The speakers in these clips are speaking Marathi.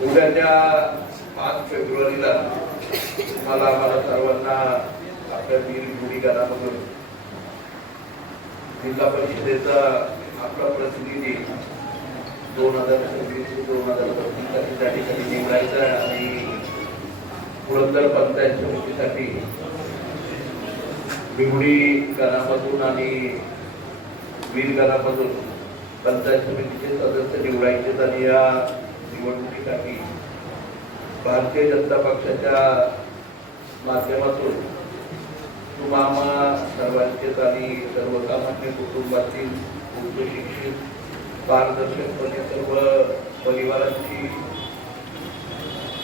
उद्याच्या 5 फेब्रुवारीला आम्हाला सर्वांना आपल्या वीर गावामधून जिल्हा परिषदेचा आपला प्रतिनिधी 2026-2032 त्या ठिकाणी निवडायचा आणि पुरंदर पंचायत समितीसाठी बिवडी गावामधून आणि वीर गावामधून पंचायत समितीचे सदस्य निवडायचे आणि या निवडणुकीसाठी भारतीय जनता पक्षाच्या माध्यमातून तुम्हाला सर्वांचेच आणि सर्वसामान्य कुटुंबातील उच्च शिक्षित पारदर्शकपणे सर्व परिवारांची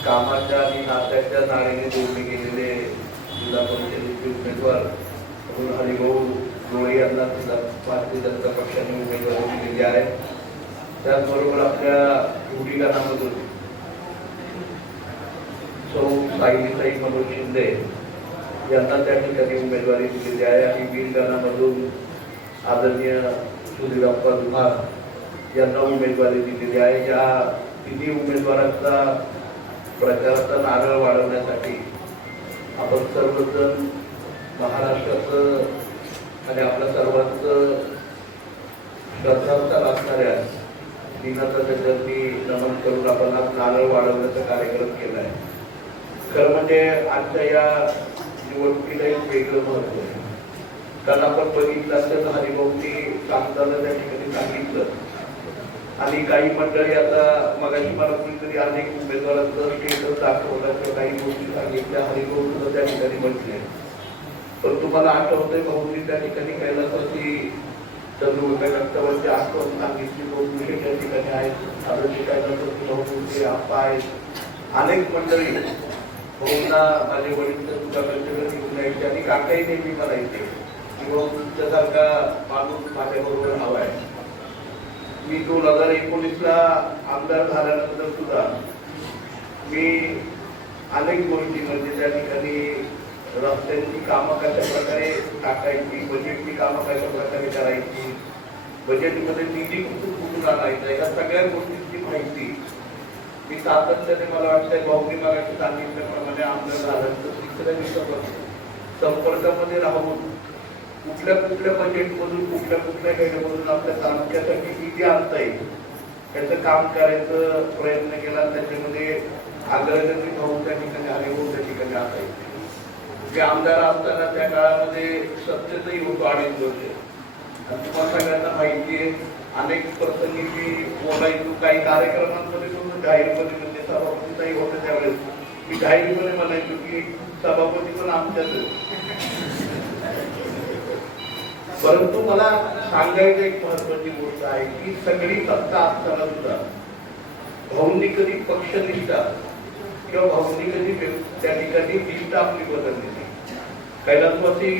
कामाच्या आणि नात्याच्या नाळेने जोडले गेलेले जिल्हा परिषदेचे उमेदवार म्हणून हरिभाऊ डोळे यांना भारतीय जनता पक्षाने उमेदवारी दिलेली आहे। त्याचबरोबर आपल्या बिवडी गावामधून सौ सायलीताई मनोज शिंदे यांना त्या ठिकाणी उमेदवारी दिलेली आहे आणि वीर गावामधून आदरणीय सुधीरप्पा दुधार यांना उमेदवारी दिलेली आहे। या तिन्ही उमेदवारांचा प्रचाराचा नारळ वाढवण्यासाठी आपण सर्वजण महाराष्ट्राचं आणि आपल्या सर्वांचं श्रद्धास्थान असणाऱ्या दिनाचा त्यांनी नमन करून आपण आज नारळ वाढवण्याचा कार्यक्रम केला आहे। खरं म्हणजे आजच्या या निवडणुकीला एक वेगळं महत्व आहे, कारण आपण बघितलं तर हरिभाऊंनी सांगताना त्या ठिकाणी सांगितलं आणि काही मंडळी आता मगाशी मला कुणीतरी अनेक उमेदवारांचं स्टेटस दाखवलं किंवा काही गोष्टी सांगितल्या हरिभाऊ सुद्धा त्या ठिकाणी म्हटले। पण तुम्हाला आठवतंय भाऊंनी त्या ठिकाणी कैलासाची चंद्रवरती आठवण सांगितली, बहुविषय त्या ठिकाणी आहेत, आदरणीय कैलासाची भाऊ आप्पा आहेत, अनेक मंडळी भाऊंना माझे वडील घेऊन यायचे आणि काकाही नेहमी म्हणायचे की भाऊ तुमच्यासारखा माणूस माझ्याबरोबर हवा आहे। मी 2019ला आमदार झाल्यानंतर सुद्धा मी अनेक गोष्टी म्हणजे त्या ठिकाणी रस्त्यांची कामं कशा प्रकारे टाकायची, बजेटची कामं कशा प्रकारे करायची, बजेटमध्ये निधी कुठून आणायचा, या सगळ्या गोष्टींची माहिती मी सातत्याने मला वाटतंय भाऊनी मगाशी सांगितल्याप्रमाणे आमदार झाल्यानंतर तिसऱ्या दिवसापासून संपर्कामध्ये राहून कुठल्या बजेटमधून कुठल्या हेडमधून आपल्या तालुक्यासाठी निधी आणता येईल त्याचं काम करायचं प्रयत्न केला। त्याच्यामध्ये अग्रगती भाऊ त्या ठिकाणी हरिभाऊ त्या ठिकाणी आता येते जे आमदार असताना त्या काळामध्ये सत्तेतही होतो 2.5 वर्ष आणि तुम्हाला सगळ्यांना माहिती आहे अनेक प्रसंगी मी बोलायचो, काही कार्यक्रमांमध्ये सुद्धा जाहीरपणे म्हणजे सभापतीचाही होतं त्यावेळेस मी जाहीरपणे म्हणायचो की सभापती पण आमच्याच। परंतु मला सांगायचं एक महत्वाची गोष्ट आहे की सगळी सत्ता असताना सुद्धा भाऊंनी कधी पक्षनिष्ठा किंवा भाऊंनी कधी त्या ठिकाणी निष्ठा आपली बदलली नाही। कैलासवासी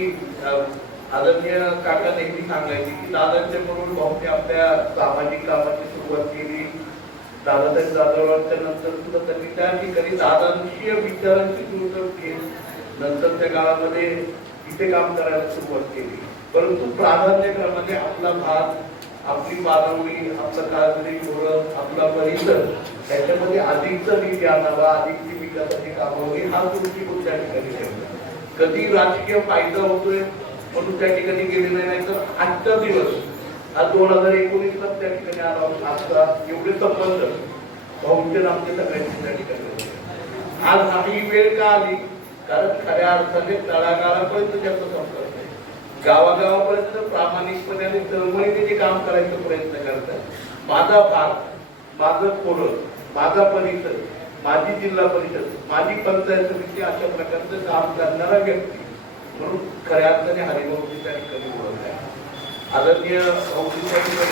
आदरणीय काका नेहमी सांगायचे की दादांच्या बरोबर भाऊने आपल्या सामाजिक कामाची सुरुवात केली। दादासाहेब जाधवरावांच्या नंतर सुद्धा त्यांनी त्या ठिकाणी दादांशी विचारांची सुरुवात केली, नंतरच्या काळामध्ये इथे काम करायला सुरुवात केली। परंतु प्राधान्यक्रमाने आपला भाग, आपली बारावडी, आपलं काळकरी ओळख, आपला परिसर त्याच्यामध्ये अधिकचा निधी आणावा, अधिकची विकासाची कामावरी हा दृष्टिकोन त्या ठिकाणी ठेवला। कधी राजकीय फायदा होतोय म्हणून त्या ठिकाणी गेलेला नाही, तर आजचा दिवस हा 2019ला त्या ठिकाणी आला असता एवढे संबंध भाऊंचे आमचे सगळ्यांचे त्या ठिकाणी होते। आज ही वेळ का आली, कारण खऱ्या अर्थाने तळागाळापर्यंत त्याचा संपर्क आहे, गावागावापर्यंत प्रामाणिकपणे आणि तळमळीने जे काम करायचा प्रयत्न करतात। माझा भाग, माझं खोरं, माझा परिसर, माझी जिल्हा परिषद, माझी पंचायत समिती अशा प्रकारचं काम करणारा व्यक्ती म्हणून खऱ्या अर्थाने हरिभाऊची त्या ठिकाणी ओळख आहे। आदरणीय भाऊंनी सांगितलं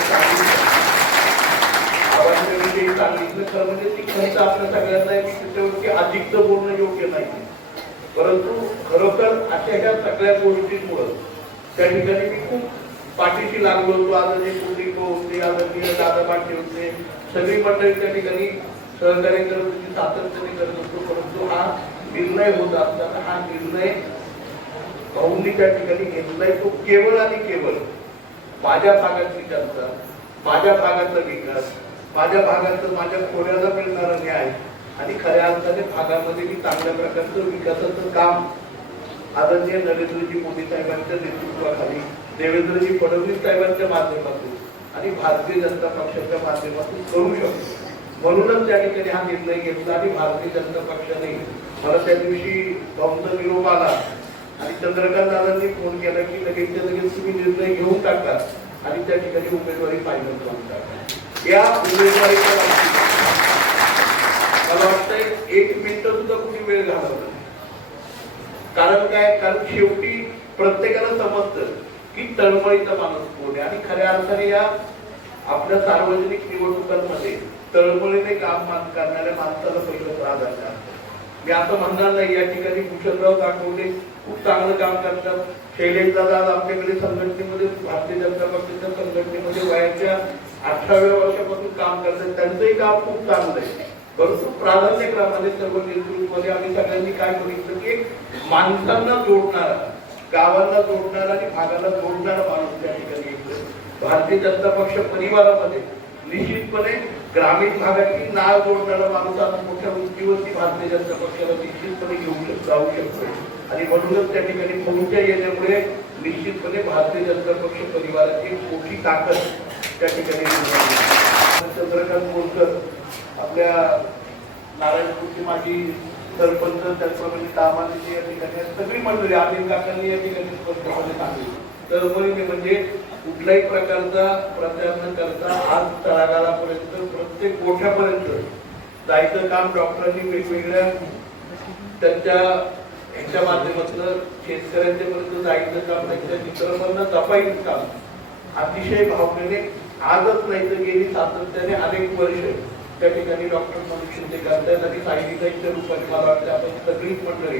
खरं म्हणजे ती खर्च आपल्या सगळ्यांना आहे की त्याच्यावरती अधिकचं बोलणं योग्य नाही, परंतु खरोखर अशा ह्या सगळ्या गोष्टींमुळं त्या ठिकाणी मी खूप पाठीशी लागलो होतो. आदरणीय कुलदीप होते, आदरणीय दादा पाटील होते, सगळी मंडळी त्या ठिकाणी सहकार्य करत होती, सातत्याने करत होतो. परंतु हा निर्णय होत असताना हा निर्णय भाऊंनी त्या ठिकाणी घेतलाय तो केवळ आणि केवळ माझ्या भागातली जनता, माझ्या भागाचा विकास, माझ्या भागाचं माझ्या कोण्याला मिळणारा न्याय आणि खऱ्या अर्थाने भागामध्ये मी चांगल्या प्रकारचं विकासाचं काम आदरणीय नरेंद्रजी मोदी साहेबांच्या नेतृत्वाखाली, देवेंद्रजी फडणवीस साहेबांच्या माध्यमातून आणि भारतीय जनता पक्षाच्या माध्यमातून करू शकतो. म्हणूनच त्या ठिकाणी हा निर्णय घेतला आणि भारतीय जनता पक्षाने मला त्या दिवशी भाऊंचा निरोप आला आणि चंद्रकांत दादांनी फोन केला की लगेचच्या लगेच तुम्ही निर्णय घेऊन टाका आणि त्या ठिकाणी उमेदवारी फायनल करून टाका. या उमेदवारीच्या बाबतीत मला वाटतंय 1 मिनिट सुद्धा कुठे वेळ घालवला. कारण काय, कारण शेवटी प्रत्येकाला समजतं की तळमळीचा माणूस कोण आहे आणि खऱ्या अर्थाने या आपल्या सार्वजनिक निवडणुकांमध्ये तळमळीने काम करणाऱ्या माणसाला पहिलं प्राधान्य असतं. मी असं म्हणणार नाही, या ठिकाणी भूषणराव दाखवले खूप चांगलं काम करतात. शैलेश दादा आपल्याकडे संघटनेमध्ये, भारतीय जनता पक्षाच्या संघटनेमध्ये वयाच्या 18व्या वर्षापासून काम करतात. त्यांचंही काम खूप चांगलं आहे. परंतु प्राधान्यक्रमाने सर्व नेतृत्वामध्ये आम्ही सगळ्यांनी काय बघितलं की एक माणसांना जोडणारा, गावांना जोडणारा आणि भागाला जोडणारा माणूस त्या ठिकाणी येतो. भारतीय जनता पक्ष परिवारामध्ये निश्चितपणे ग्रामीण भागातील नाळ जोडणारा माणूस आज मोठ्या उंचीवरती भारतीय जनता पक्षाला निश्चितपणे घेऊन जाऊ शकतो आणि म्हणूनच त्या ठिकाणी भाऊंच्या येण्यामुळे निश्चितपणे भारतीय जनता पक्ष परिवाराची मोठी ताकद त्या ठिकाणी. चंद्रकांत बोरकर आपल्या नारायणपूरची माजी सरपंच, त्याचप्रमाणे कामाची या ठिकाणी सगळी मंडळी अनिल काकांनी या ठिकाणी स्पष्टपणे सांगितलं. तळमळीने म्हणजे कुठल्याही प्रकारचा प्रचार न करता आज तळागाळापर्यंत प्रत्येक गोठ्यापर्यंत जायचं काम डॉक्टरांनी वेगवेगळ्या त्यांच्या ह्याच्या माध्यमातून शेतकऱ्यांच्या पर्यंत जायचं काम, त्यांच्या मित्रांना जपायचं काम अतिशय भावनेने आजच नाही तर गेली सातत्याने अनेक वर्ष त्या ठिकाणी डॉक्टर मनोज शिंदे करतायत आणि साहित्याच्या रूपाने मला वाटतं आपण सगळीच मंडळी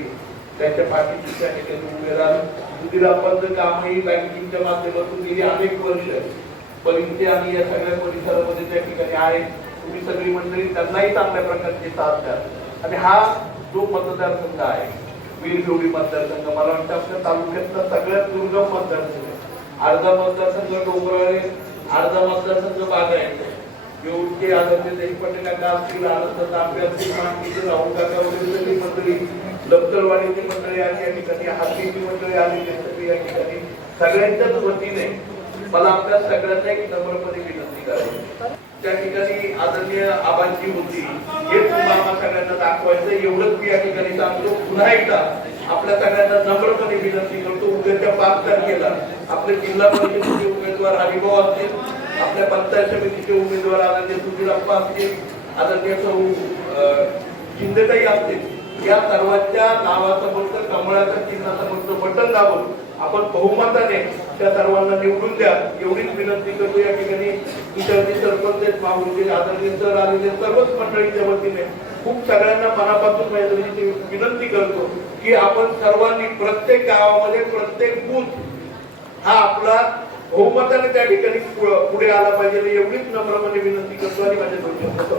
त्यांच्या पाठीशी त्या ठिकाणी उभे राहून सुधीरापांचं कामही बँकिंगच्या माध्यमातून गेली अनेक वर्ष परिस्थिती आणि या सगळ्या परिसरामध्ये त्या ठिकाणी आहे. तुम्ही सगळी मंडळी त्यांनाही चांगल्या प्रकारची साथ द्या. आणि हा जो मतदारसंघ आहे वीरगवडी मतदारसंघ, मला वाटतं आपल्या तालुक्यातला सगळ्यात दुर्गम मतदारसंघ. अर्धा मतदारसंघ डोंगराळे, अर्धा मतदारसंघ बागायत. एवढे आदरणीय देशपांडे काका असतील, आनंद तांबे असतील, मानकीचे राहुल काका वगैरे सगळी मंडळी, दप्तरवाडीची मंडळी आणि या ठिकाणी हातीची मंडळी आलेली सगळी या ठिकाणी सगळ्यांच्याच वतीने मला आपल्या सगळ्यांना एक नम्रपणे विनंती करावी. त्या ठिकाणी आदरणीय आबांची होती हे तुम्हाला सगळ्यांना दाखवायचं एवढंच मी या ठिकाणी सांगतो. पुन्हा एकदा आपल्या सगळ्यांना नम्रपणे विनंती करतो, उद्याच्या 5 तारखेला आपले जिल्हा परिषदेचे उमेदवार हरिभाऊ असतील, आपल्या पंचायत समितीचे उमेदवार आदरणीय सुधीरप्पा असतील, आदरणीय शिंदेताई असतील, या सर्वांच्या नावासमोरचं कमळाच्या चिन्हासमोरचं बटन दाबून आपण बहुमताने त्या सर्वांना निवडून द्या एवढीच विनंती करतो. या ठिकाणी इतर सरपंच माहुरचे आदरणीय सर आलेले सर्वच मंडळींच्या वतीने खूप सगळ्यांना मनापासून विनंती करतो की आपण सर्वांनी प्रत्येक गावामध्ये प्रत्येक बूथ हा आपला बहुमताने त्या ठिकाणी पुढे आला पाहिजे एवढीच नम्रपणे विनंती करतो आणि माझ्या दोन शब्द